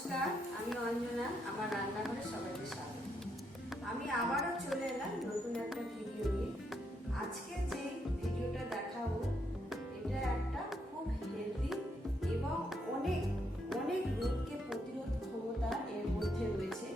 নমস্কার, আমি অঞ্জনা। আমার রান্নাঘরে সবাইকে স্বাগত। আমি আবারও চলে এলাম নতুন একটা ভিডিও নিয়ে। আজকে যে ভিডিওটা দেখাবো এটা একটা খুব হেলদি এবং অনেক অনেক রোগকে প্রতিরোধ ক্ষমতা এর মধ্যে রয়েছে।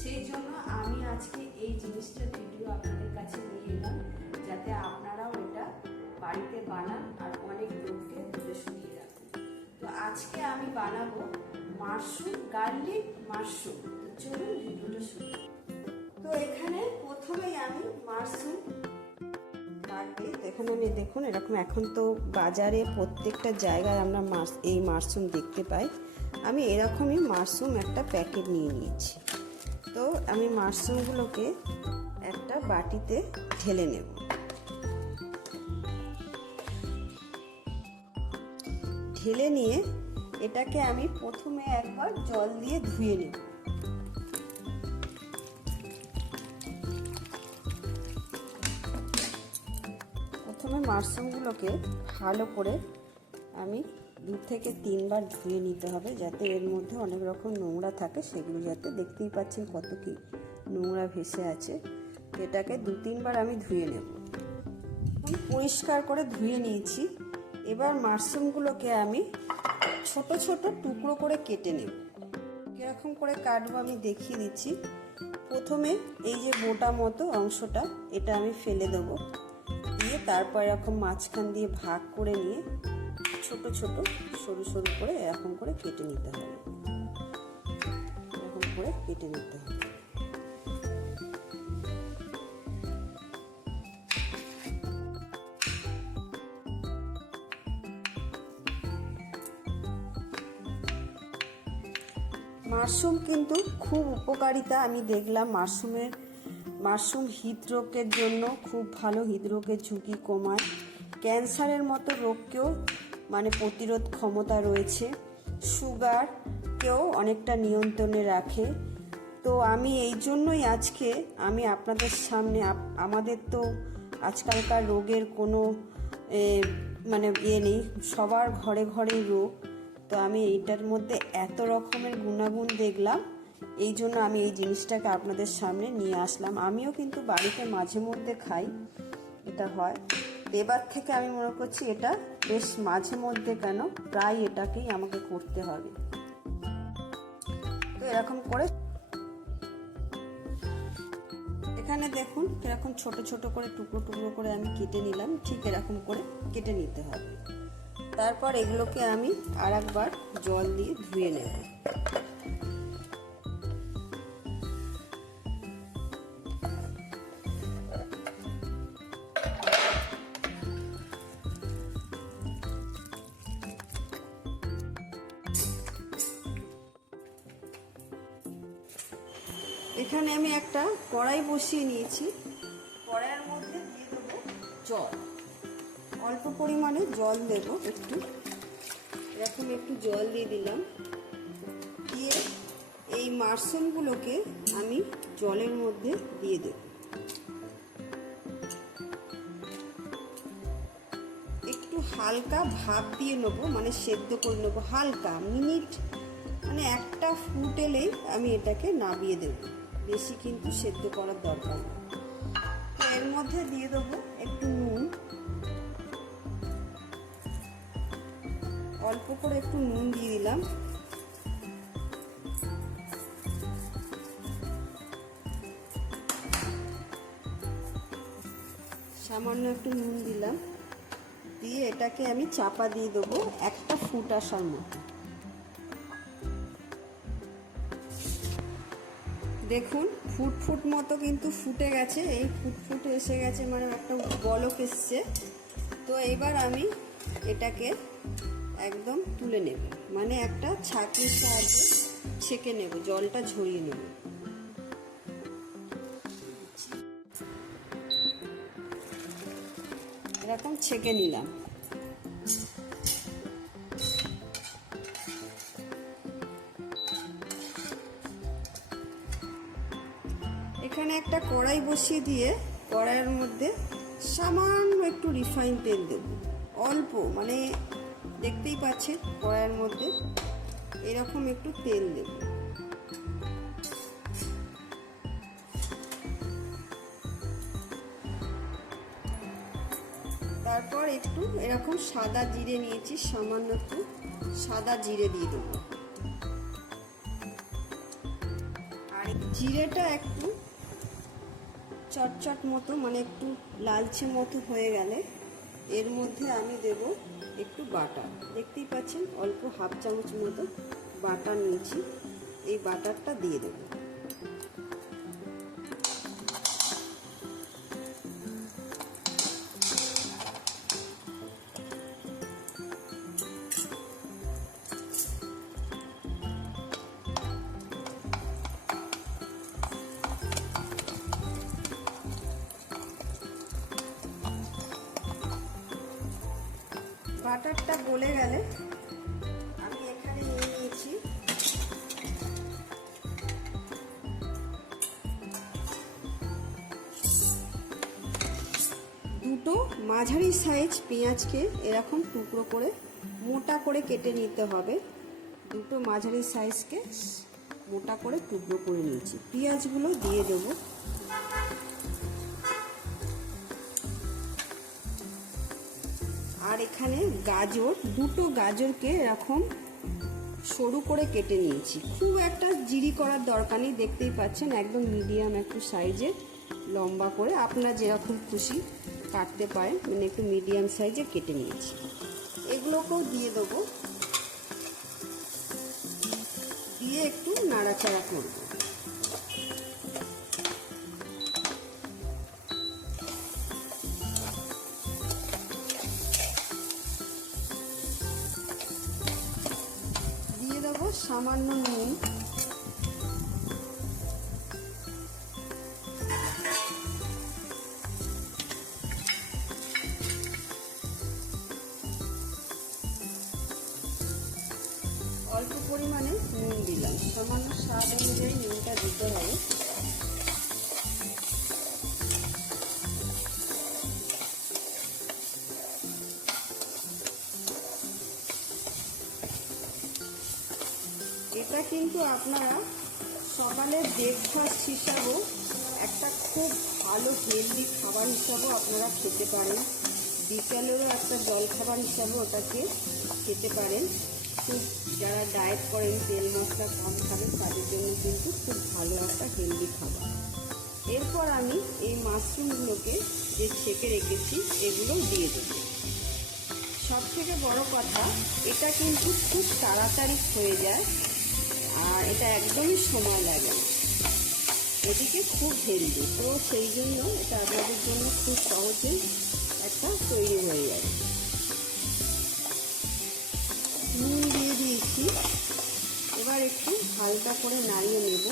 সেই জন্য আমি আজকে এই জিনিসটার ভিডিও আপনাদের কাছে নিয়ে এলাম, যাতে আপনারাও এটা বাড়িতে বানান আর অনেক রোগকে দূরে সরিয়ে রাখুন। তো আজকে আমি বানাবো মাশরুম, গার্লিক মাশরুম। চলুন ভিডিওটা শুরু। তো এখানে প্রথমেই আমি মাশরুম কাটবো। এখানে আমি দেখুন এরকম, এখন তো বাজারে প্রত্যেকটা জায়গায় আমরা এই মাশরুম দেখতে পাই। আমি এরকমই মাশরুম একটা প্যাকেট নিয়ে নিয়েছি। তো আমি মাশরুমগুলোকে একটা বাটিতে ঢেলে নেব। ঢেলে নিয়ে এটাকে আমি প্রথমে একবার জল দিয়ে ধুয়ে নেব। প্রথমে মাশরুমগুলোকে ভালো করে আমি 2 থেকে 3 বার ধুয়ে নিতে হবে, যাতে এর মধ্যে অনেক রকম নোংরা থাকে সেগুলো যাতে, দেখতেই পাচ্ছেন কত কি নোংরা ভেসে আছে। এটাকে 2-3 বার আমি ধুয়ে নেব। পরিষ্কার করে ধুয়ে নিয়েছি। এবার মাশরুমগুলোকে আমি ছোট ছোট টুকরো করে কেটে নেব। কিরকম করে কাটবো আমি দেখিয়ে দিচ্ছি। প্রথমে এই যে বোটা মতো অংশটা, এটা আমি ফেলে দেবো। দিয়ে তারপর এরকম মাঝখান দিয়ে ভাগ করে নিয়ে ছোট ছোট সরু সরু করে এরকম করে কেটে নিতে হবে। এরকম করে কেটে নিতে হবে। মাশরুম কিন্তু খুব উপকারিতা আমি দেখলাম। মাশরুম হৃদরোগের জন্য খুব ভালো, হৃদরোগের ঝুঁকি কমায়। ক্যান্সারের মতো রোগকেও প্রতিরোধ ক্ষমতা রয়েছে। সুগারকেও অনেকটা নিয়ন্ত্রণে রাখে। তো আমি এই জন্যই আজকে আমি আপনাদের সামনে, আমাদের তো আজকালকার রোগের কোনো ইয়ে নেই, সবার ঘরে ঘরে রোগ। তো আমি এইটার মধ্যে এত রকমের গুণাগুণ দেখলাম, এই জন্য আমি এই জিনিসটাকে আপনাদের সামনে নিয়ে আসলাম। আমিও কিন্তু বাড়িতে মাঝে মধ্যে খাই, এটা হয়। এবার থেকে আমি মনে করছি এটা বেশ মাঝে মধ্যে কেন, প্রায় এটাকেই আমাকে করতে হবে। তো এরকম করে এখানে দেখুন এরকম ছোট ছোট করে টুকরো টুকরো করে আমি কেটে নিলাম। ঠিক এরকম করে কেটে নিতে হবে। তারপর এগুলোকে আমি আরেকবার জল দিয়ে ধুয়ে নেব। এখানে আমি একটা কড়াই বসিয়ে নিয়েছি। কড়াইয়ের মধ্যে দিয়ে দেবো জল, অল্প পরিমাণে জল দেব। এরকম একটু জল দিয়ে দিলাম। দিয়ে এই মাশরুমগুলোকে আমি জলের মধ্যে দিয়ে দেব। একটু হালকা ভাপ দিয়ে নেব, সেদ্ধ করে নেবো হালকা, মিনিট একটা ফুট এলেই আমি এটাকে নামিয়ে দেব। বেশি কিন্তু সেদ্ধ করার দরকার নেই। এর মধ্যে দিয়ে দেবো একটু নুন, অল্প করে একটু নুন দিয়ে দিলাম। সামান্য একটু নুন দিলাম। দিয়ে এটাকে আমি চাপা দিয়ে দেবো একটা ফুট আসার মতো। দেখুন ফুট মতো কিন্তু ফুটে গেছে। এই ফুটে এসে গেছে, একটা বলক এসছে। তো এবার আমি এটাকে একদম তুলে নেব, একটা ছাঁকনির সাহায্যে ছেঁকে নেব, জলটা ঝরিয়ে নেব। এরকম ছেঁকে নিলাম। এখানে একটা কড়াই বসিয়ে দিয়ে কড়াইয়ের মধ্যে সামান্য একটু রিফাইন তেল দেব, অল্প, দেখতেই পাচ্ছেন কড়াইয়ের মধ্যে এরকম একটু তেল দেব। তারপর একটু এরকম সাদা জিরে নিয়েছি, সামান্য একটু সাদা জিরে দিয়ে দেবো। আর জিরেটা একটু চটচট মতো মানে একটু লালচে মতো হয়ে গেলে এর মধ্যে আমি দেব একটু বাটার। দেখতেই পাচ্ছেন অল্প হাফ চামচ মতো বাটার নিয়েছি, এই বাটারটা দিয়ে দেব। বাটারটা গলে গেলে আমি এখানে নিয়ে নিয়েছি দুটো মাঝারি সাইজ পেঁয়াজকে এরকম টুকরো করে মোটা করে কেটে নিতে হবে। দুটো মাঝারি সাইজকে মোটা করে টুকরো করে নিয়েছি। পেঁয়াজগুলো দিয়ে দেবো। আর এখানে গাজর, দুটো গাজরকে এরকম সরু করে কেটে নিয়েছি। খুব একটা জিরি করার দরকার নেই, দেখতেই পাচ্ছেন একদম মিডিয়াম একটু সাইজে লম্বা করে আপনারা যেরকম খুশি কাটতে পারেন, মানে একটু মিডিয়াম সাইজে কেটে নিয়েছি। এগুলোকেও দিয়ে দেবো, দিয়ে একটু নাড়াচাড়া করব। দিয়ে দেবো সামান্য নুন, অল্প পরিমাণে নুন দিলাম, সামান্য স্বাদ অনুযায়ী নুনটা দিতে হবে। এটা কিন্তু আপনারা সকালের ব্রেকফাস্ট হিসাবেও একটা খুব ভালো হেলদি খাবার হিসাবেও আপনারা খেতে পারেন। বিকালেরও একটা জল খাবার হিসাবে ওটাকে খেতে পারেন। খুব যারা ডায়েট করেন, তেল মশলা কম খাবেন, তাদের জন্য কিন্তু খুব ভালো একটা হেলদি খাবার। এরপর আমি এই মাশরুমগুলোকে যে ছেঁকে রেখেছি এগুলো দিয়ে দেব। সব থেকে বড় কথা, এটা কিন্তু খুব তাড়াতাড়ি হয়ে যায় আর এটা একদমই সময় লাগে না। এদিকে খুব হেলদি, তো সেই জন্য এটা আপনাদের জন্য খুব সহজেই একটা তৈরি হয়ে যাবে। নুন দিয়ে দিয়েছি, এবার একটু হালকা করে নাড়িয়ে নেব।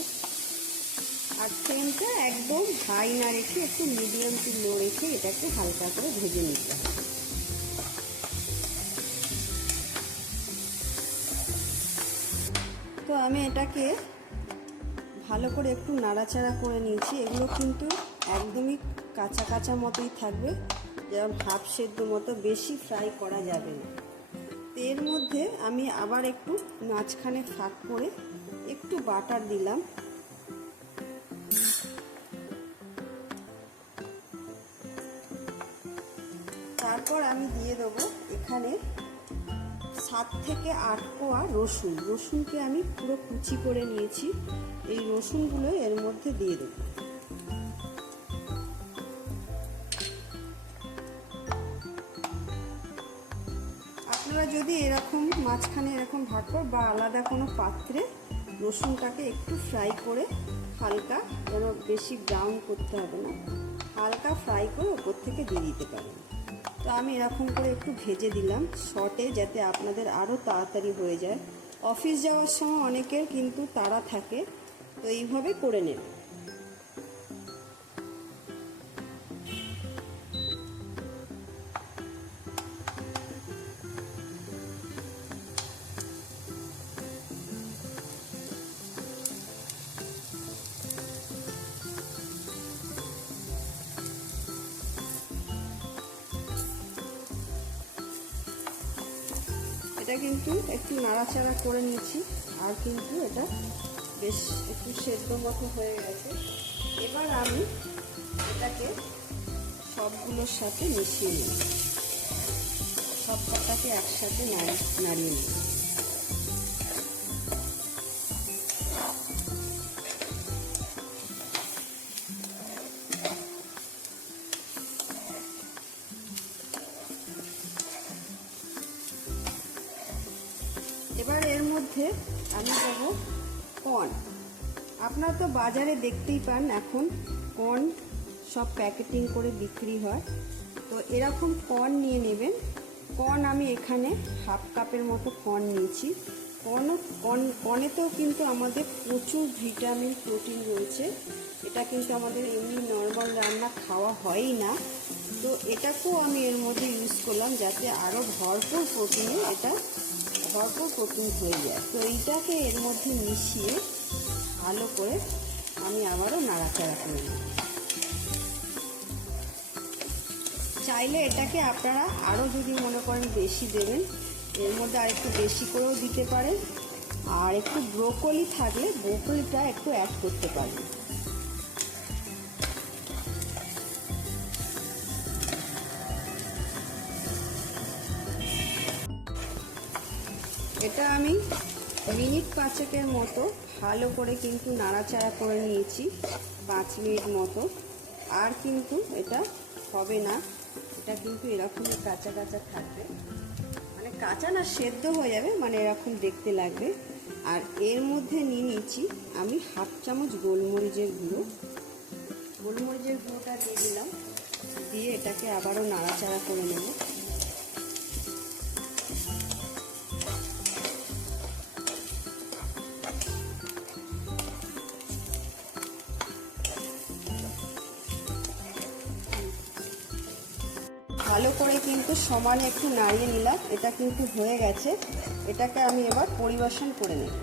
আর ফ্লেমটা একদম হাই না রেখে একটু মিডিয়াম টু লো রেখে এটাকে হালকা করে ভেজে নিতে হবে। তো আমি এটাকে ভালো করে একটু নাড়াচাড়া করে নিয়েছি। এগুলো কিন্তু একদমই কাঁচা কাঁচা মতোই থাকবে, যেমন হাফ সেদ্ধ মতো, বেশি ফ্রাই করা যাবে না। এর মধ্যে আমি আবার একটু মাঝখানে ফাঁক করে একটু বাটার দিলাম। তারপর আমি দিয়ে দেবো এখানে 7 থেকে 8 কোয়া রসুন। রসুনকে আমি পুরো কুচি করে নিয়েছি, এই রসুনগুলো এর মধ্যে দিয়ে দেবো। আপনারা যদি এরকম মাঝখানে এরকম ভাগ করে বা আলাদা কোনো পাত্রে রসুনটাকে একটু ফ্রাই করে হালকা, যেন বেশি ব্রাউন করতে হবে না, হালকা ফ্রাই করে ওপর থেকে দিয়ে দিতে পারেন। তো আমি এরকম করে একটু ভেজে দিলাম শর্টে, যাতে আপনাদের আরও তাড়াতাড়ি হয়ে যায়। অফিস যাওয়ার সময় অনেকের কিন্তু তাড়া থাকে, তো এইভাবে করে নেবেন। এটা কিন্তু একটু নাড়াচাড়া করে নিচ্ছি, আর কিন্তু এটা বেশ একটু সেদ্ধ মতো হয়ে গেছে। এবার আমি এটাকে সবগুলোর সাথে মিশিয়ে নিই, সব কটাকে একসাথে নাড়িয়ে নিই। এবার এর মধ্যে আমি দেবো কর্ন। আপনারা তো বাজারে দেখতেই পান এখন কর্ন সব প্যাকেটিং করে বিক্রি হয়, তো এরকম কর্ন নিয়ে নেবেন। কর্ন আমি এখানে হাফ কাপের মতো কর্ন নিয়েছি। কর্নেতেও কিন্তু আমাদের প্রচুর ভিটামিন প্রোটিন রয়েছে, এটা কিন্তু আমাদের এমনি নর্মাল রান্না খাওয়া হয়ই না, তো এটাকেও আমি এর মধ্যে ইউজ করলাম যাতে আরও ভরপুর প্রোটিন হয়ে যায়। তো এইটাকে এর মধ্যে মিশিয়ে ভালো করে আমি আবারও নাড়াচাড়া করে নেব। চাইলে এটাকে আপনারা আরও যদি মনে করেন বেশি দেবেন, এর মধ্যে আর একটু বেশি করেও দিতে পারেন, আর একটু ব্রোকলি থাকলে ব্রোকলিটা একটু অ্যাড করতে পারেন। এটা আমি মিনিট 5 মতো ভালো করে কিন্তু নাড়াচাড়া করে নিয়েছি, 5 মিনিট মতো। আর কিন্তু এটা হবে না, এটা কিন্তু এরকমই কাঁচা কাঁচা থাকবে, মানে কাঁচা না সেদ্ধ হয়ে যাবে, মানে এরকম দেখতে লাগবে। আর এর মধ্যে নিয়ে নিয়েছি আমি হাফ চামচ গোলমরিচের গুঁড়োটা দিয়ে দিলাম, দিয়ে এটাকে আবারও নাড়াচাড়া করে নেব। ভালো করে কিন্তু সমানে একটু নাড়িয়ে নিলাম, এটা কিন্তু হয়ে গেছে। এটাকে আমি এবার পরিবেশন করে নেব।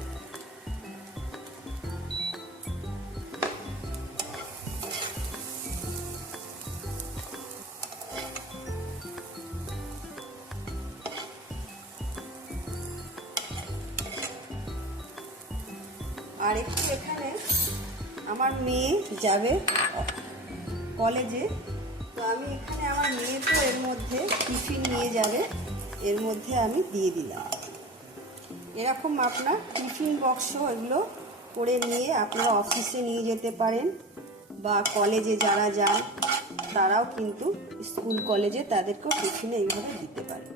আর একটু এখানে আমার মেয়ে যাবে কলেজে, তো আমি এখানে আমার মেয়ে তো এর মধ্যে টিফিন নিয়ে যাবে, এর মধ্যে আমি দিয়ে দিলাম। এরকম আপনার টিফিন বক্স এগুলো করে নিয়ে আপনারা অফিসে নিয়ে যেতে পারেন, বা কলেজে যারা যান তারাও কিন্তু স্কুল কলেজে তাদেরকেও টিফিনে এইভাবে দিতে পারেন।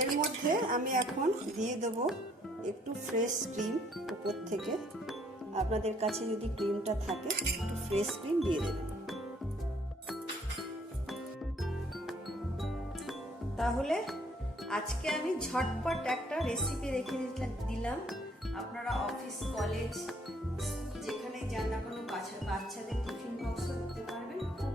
এর মধ্যে আমি এখন দিয়ে দেবো একটু ফ্রেশ ক্রিম উপর থেকে। আপনাদের কাছে যদি ক্রিমটা থাকে একটু ফ্রেশ ক্রিম দিয়ে দেবেন। তাহলে আজকে আমি ঝটপট একটা রেসিপি রেখে দিলাম। আপনারা অফিস কলেজ যেখানে যান না কোনো বাচ্চাদের টিফিন বক্সও দিতে পারবেন, খুব